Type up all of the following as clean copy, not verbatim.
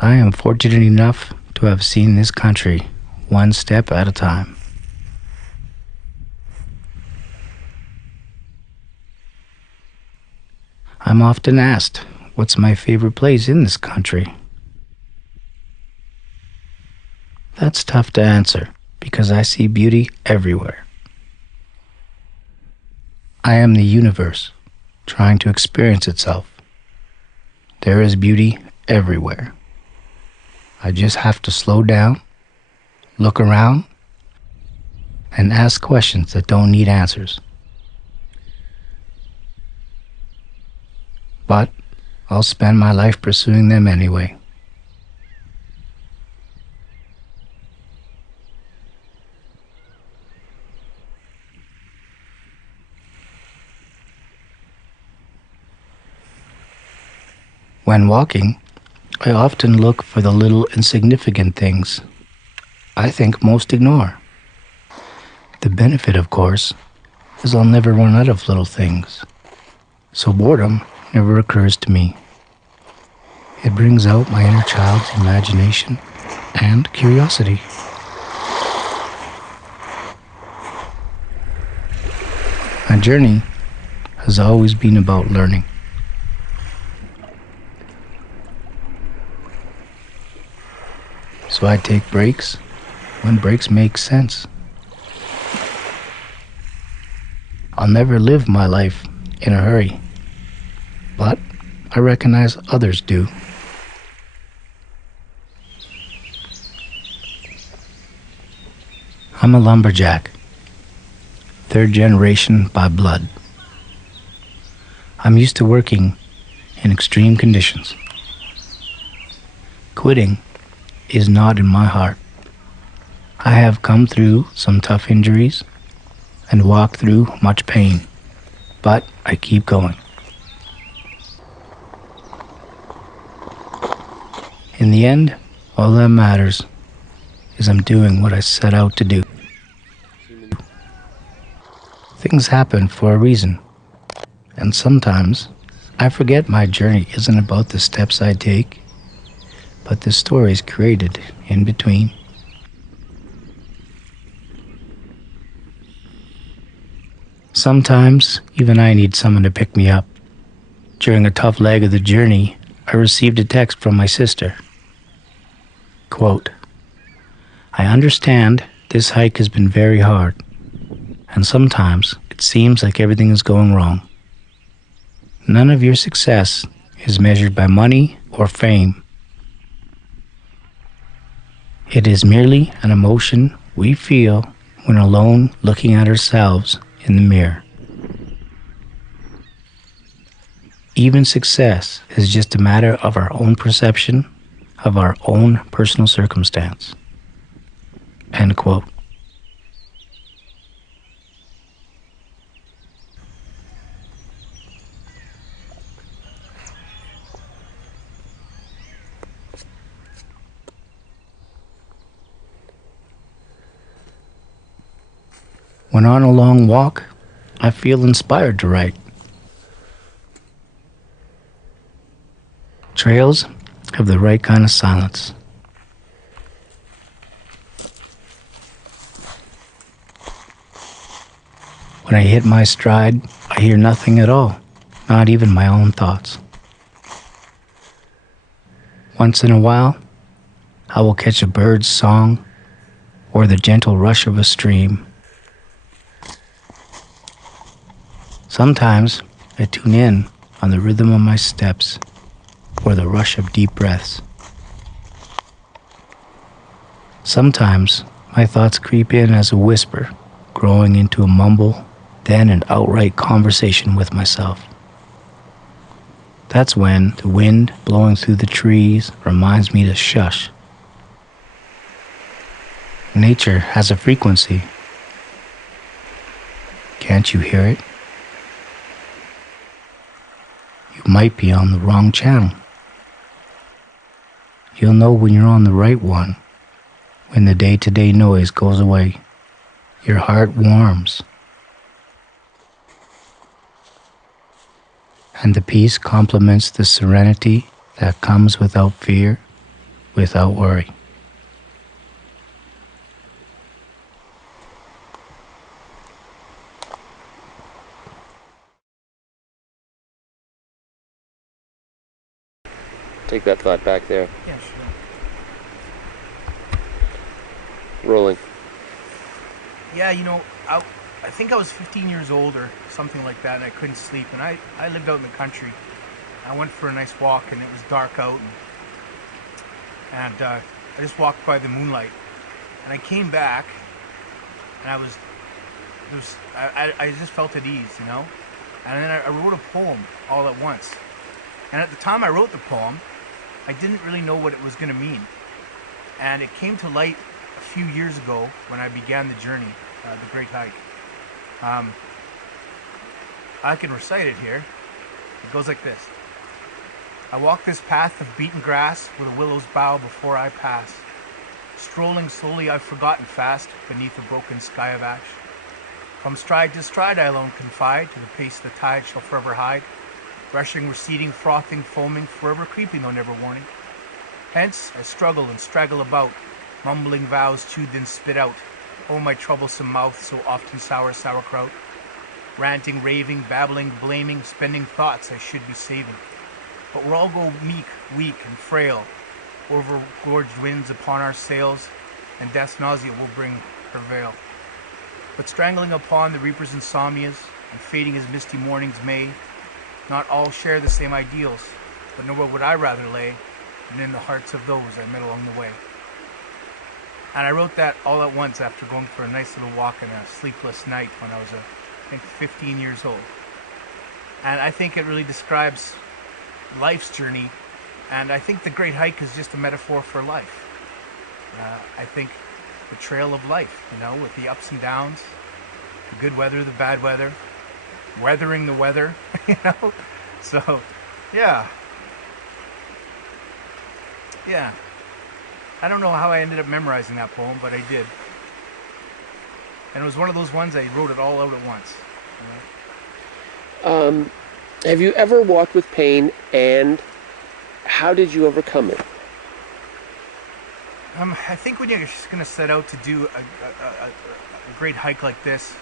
I am fortunate enough to have seen this country one step at a time. I'm often asked, what's my favorite place in this country? That's tough to answer because I see beauty everywhere. I am the universe trying to experience itself. There is beauty everywhere. I just have to slow down, look around, and ask questions that don't need answers. But I'll spend my life pursuing them anyway. When walking, I often look for the little insignificant things I think most ignore. The benefit, of course, is I'll never run out of little things, so boredom never occurs to me. It brings out my inner child's imagination and curiosity. My journey has always been about learning. So I take breaks when breaks make sense. I'll never live my life in a hurry, but I recognize others do. I'm a lumberjack, third generation by blood. I'm used to working in extreme conditions. Quitting is not in my heart. I have come through some tough injuries and walked through much pain, but I keep going. In the end, all that matters is I'm doing what I set out to do. Things happen for a reason, and sometimes I forget my journey isn't about the steps I take, but the stories created in between. Sometimes even I need someone to pick me up. During a tough leg of the journey, I received a text from my sister. Quote, I understand this hike has been very hard, and sometimes it seems like everything is going wrong. None of your success is measured by money or fame. It is merely an emotion we feel when alone looking at ourselves in the mirror. Even success is just a matter of our own perception of our own personal circumstance. End quote. When on a long walk, I feel inspired to write. Trails have the right kind of silence. When I hit my stride, I hear nothing at all, not even my own thoughts. Once in a while, I will catch a bird's song or the gentle rush of a stream. Sometimes I tune in on the rhythm of my steps or the rush of deep breaths. Sometimes my thoughts creep in as a whisper, growing into a mumble, then an outright conversation with myself. That's when the wind blowing through the trees reminds me to shush. Nature has a frequency. Can't you hear it? You might be on the wrong channel. You'll know when you're on the right one, when the day-to-day noise goes away. Your heart warms, and the peace complements the serenity that comes without fear without worry. Take that thought back there. Yeah, sure. Rolling. Yeah, I think I was 15 years old or something like that, and I couldn't sleep. And I lived out in the country. I went for a nice walk, and it was dark out, and I just walked by the moonlight. And I came back, and I just felt at ease, And then I wrote a poem all at once. And at the time I wrote the poem, I didn't really know what it was going to mean. And it came to light a few years ago when I began the journey, the Great Hike. I can recite it here. It goes like this. I walk this path of beaten grass with a willow's bough before I pass. Strolling slowly, I've forgotten fast beneath a broken sky of ash. From stride to stride I alone confide, to the pace the tide shall forever hide. Rushing, receding, frothing, foaming, forever creeping though never warning. Hence I struggle and straggle about, mumbling vows chewed then spit out. Oh, my troublesome mouth, so often sour sauerkraut. Ranting, raving, babbling, blaming, spending thoughts I should be saving. But we'll all go meek, weak, and frail. Overgorged winds upon our sails, and death's nausea will bring her veil. But strangling upon the reaper's insomnias, and fading as misty mornings may, not all share the same ideals, but nowhere would I rather lay than in the hearts of those I met along the way. And I wrote that all at once after going for a nice little walk on a sleepless night when I was, I think, 15 years old. And I think it really describes life's journey, and I think the Great Hike is just a metaphor for life. I think the trail of life, with the ups and downs, the good weather, the bad weather, weathering the weather, So, yeah. I don't know how I ended up memorizing that poem, but I did. And it was one of those ones I wrote it all out at once. Have you ever walked with pain, and how did you overcome it? I think when you're just going to set out to do a great hike like this,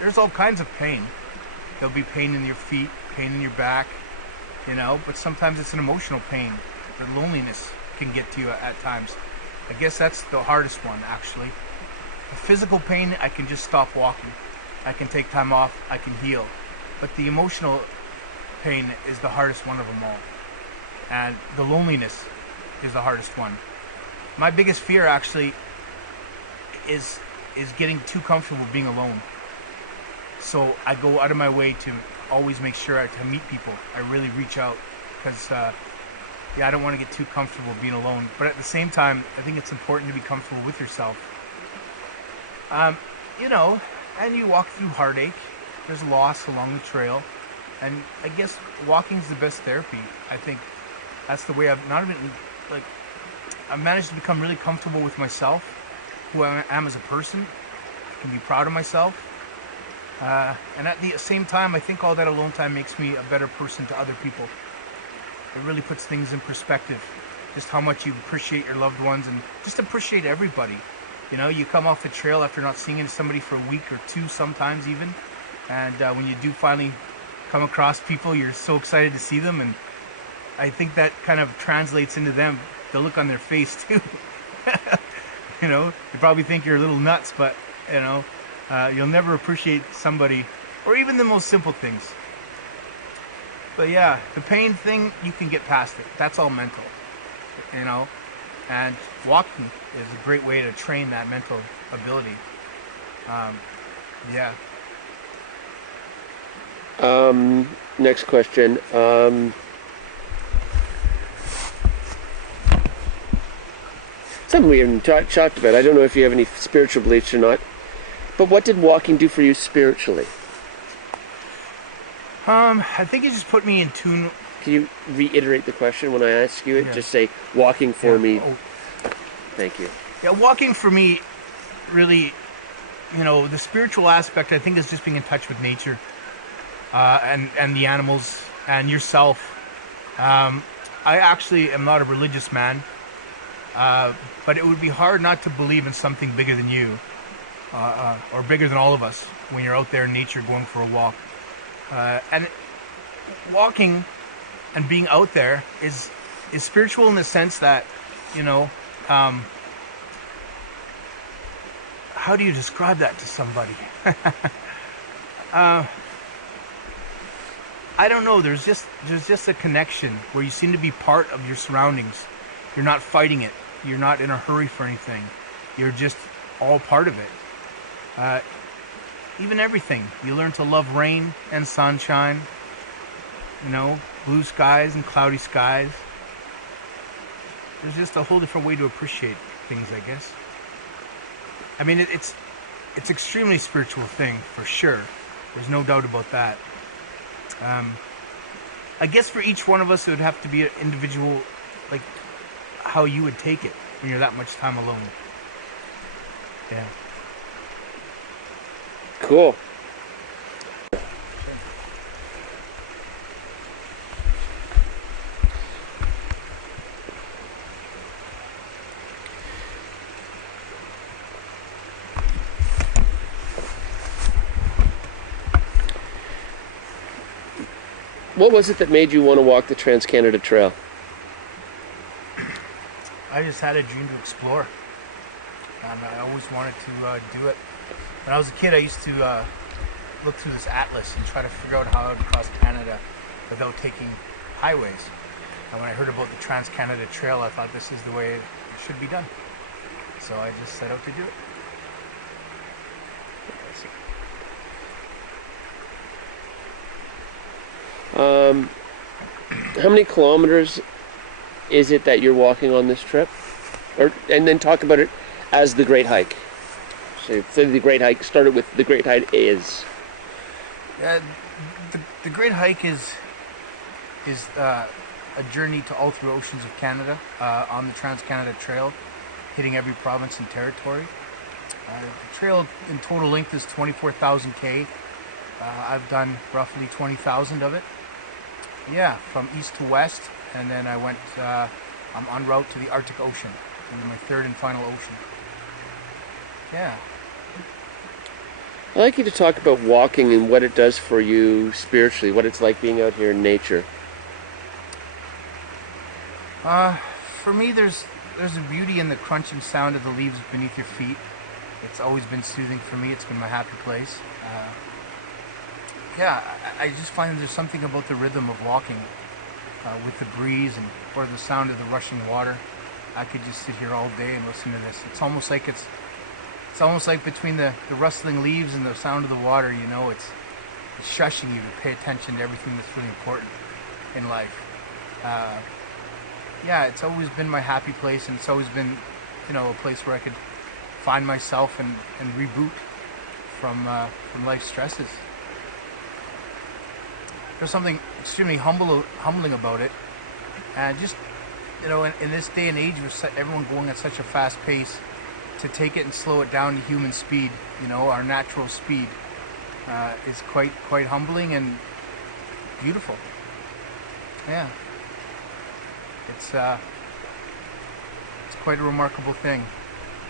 there's all kinds of pain. There'll be pain in your feet, pain in your back, but sometimes it's an emotional pain. The loneliness can get to you at times. I guess that's the hardest one, actually. The physical pain, I can just stop walking. I can take time off, I can heal. But the emotional pain is the hardest one of them all. And the loneliness is the hardest one. My biggest fear, actually, is getting too comfortable being alone. So I go out of my way to always make sure to meet people. I really reach out because, I don't want to get too comfortable being alone. But at the same time, I think it's important to be comfortable with yourself. And you walk through heartache. There's loss along the trail. And I guess walking's the best therapy. I think that's the way I've managed to become really comfortable with myself, who I am as a person. I can be proud of myself. And at the same time, I think all that alone time makes me a better person to other people. It really puts things in perspective, just how much you appreciate your loved ones and just appreciate everybody. You come off the trail after not seeing somebody for a week or two, sometimes even, and when you do finally come across people, you're so excited to see them, and I think that kind of translates into them, the look on their face too. You probably think you're a little nuts, but you'll never appreciate somebody, or even the most simple things. But yeah, the pain thing, you can get past it. That's all mental, and walking is a great way to train that mental ability. Next question. Something we haven't talked about. I don't know if you have any spiritual beliefs or not, but what did walking do for you spiritually? I think it just put me in tune. Can you reiterate the question when I ask you it? Yeah. Just say, walking for me. Oh. Thank you. Yeah, walking for me, really, the spiritual aspect, I think, is just being in touch with nature, and the animals, and yourself. I actually am not a religious man, but it would be hard not to believe in something bigger than you, or bigger than all of us, when you're out there in nature going for a walk. And walking and being out there is spiritual in the sense that, you know, how do you describe that to somebody? I don't know. There's just a connection where you seem to be part of your surroundings. You're not fighting it. You're not in a hurry for anything. You're just all part of it. Even everything. You learn to love rain and sunshine. You know, blue skies and cloudy skies. There's just a whole different way to appreciate things, I guess. I mean, it's extremely spiritual thing for sure. There's no doubt about that. I guess for each one of us, it would have to be an individual, like how you would take it when you're that much time alone. Yeah. Cool. What was it that made you want to walk the Trans-Canada Trail? I just had a dream to explore, and I always wanted to do it. When I was a kid, I used to look through this atlas and try to figure out how I would cross Canada without taking highways. And when I heard about the Trans-Canada Trail, I thought this is the way it should be done. So I just set out to do it. How many kilometers is it that you're walking on this trip? And then talk about it as the Great Hike. So the Great Hike started with the Great Hike is. The Great Hike is a journey to all three oceans of Canada on the Trans-Canada Trail, hitting every province and territory. The trail in total length is 24,000 K. I've done roughly 20,000 of it. Yeah, from east to west, and then I went. I'm en route to the Arctic Ocean, into my third and final ocean. Yeah. I'd like you to talk about walking and what it does for you spiritually, what it's like being out here in nature. For me, there's a beauty in the crunching sound of the leaves beneath your feet. It's always been soothing for me. It's been my happy place. Yeah, I just find there's something about the rhythm of walking with the breeze or the sound of the rushing water. I could just sit here all day and listen to this. It's almost like between the rustling leaves and the sound of the water, you know, it's shushing you to pay attention to everything that's really important in life. Yeah, it's always been my happy place, and it's always been, you know, a place where I could find myself and reboot from life's stresses. There's something extremely humbling about it, and just, you know, in this day and age with everyone going at such a fast pace, to take it and slow it down to human speed, you know, our natural speed, is quite humbling and beautiful. Yeah, it's quite a remarkable thing.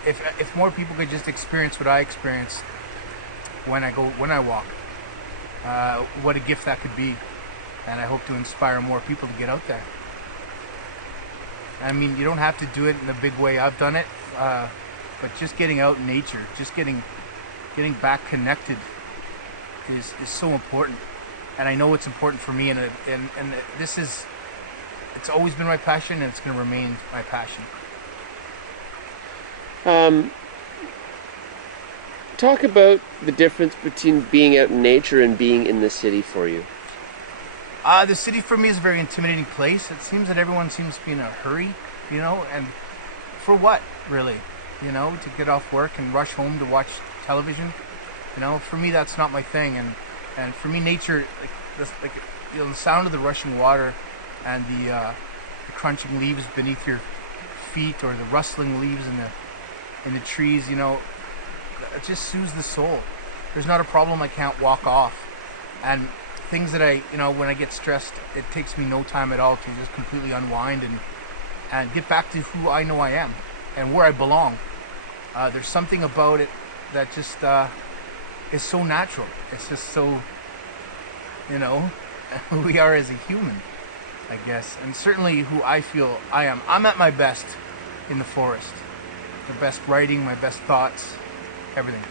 If more people could just experience what I experience when I walk. What a gift that could be, and I hope to inspire more people to get out there. I mean, you don't have to do it in the big way I've done it, but just getting out in nature, just getting back connected is so important, and I know it's important for me, and it's always been my passion, and it's going to remain my passion. Talk about the difference between being out in nature and being in the city for you. The city for me is a very intimidating place. It seems that everyone seems to be in a hurry, you know, and for what, really? You know, to get off work and rush home to watch television. You know, for me, that's not my thing. And for me, nature, you know, the sound of the rushing water and the crunching leaves beneath your feet, or the rustling leaves in the trees, you know, it just soothes the soul. There's not a problem I can't walk off. And things that when I get stressed, it takes me no time at all to just completely unwind and get back to who I know I am and where I belong. There's something about it that just is so natural. It's just so, who we are as a human, I guess. And certainly who I feel I am. I'm at my best in the forest. The best writing, my best thoughts, everything.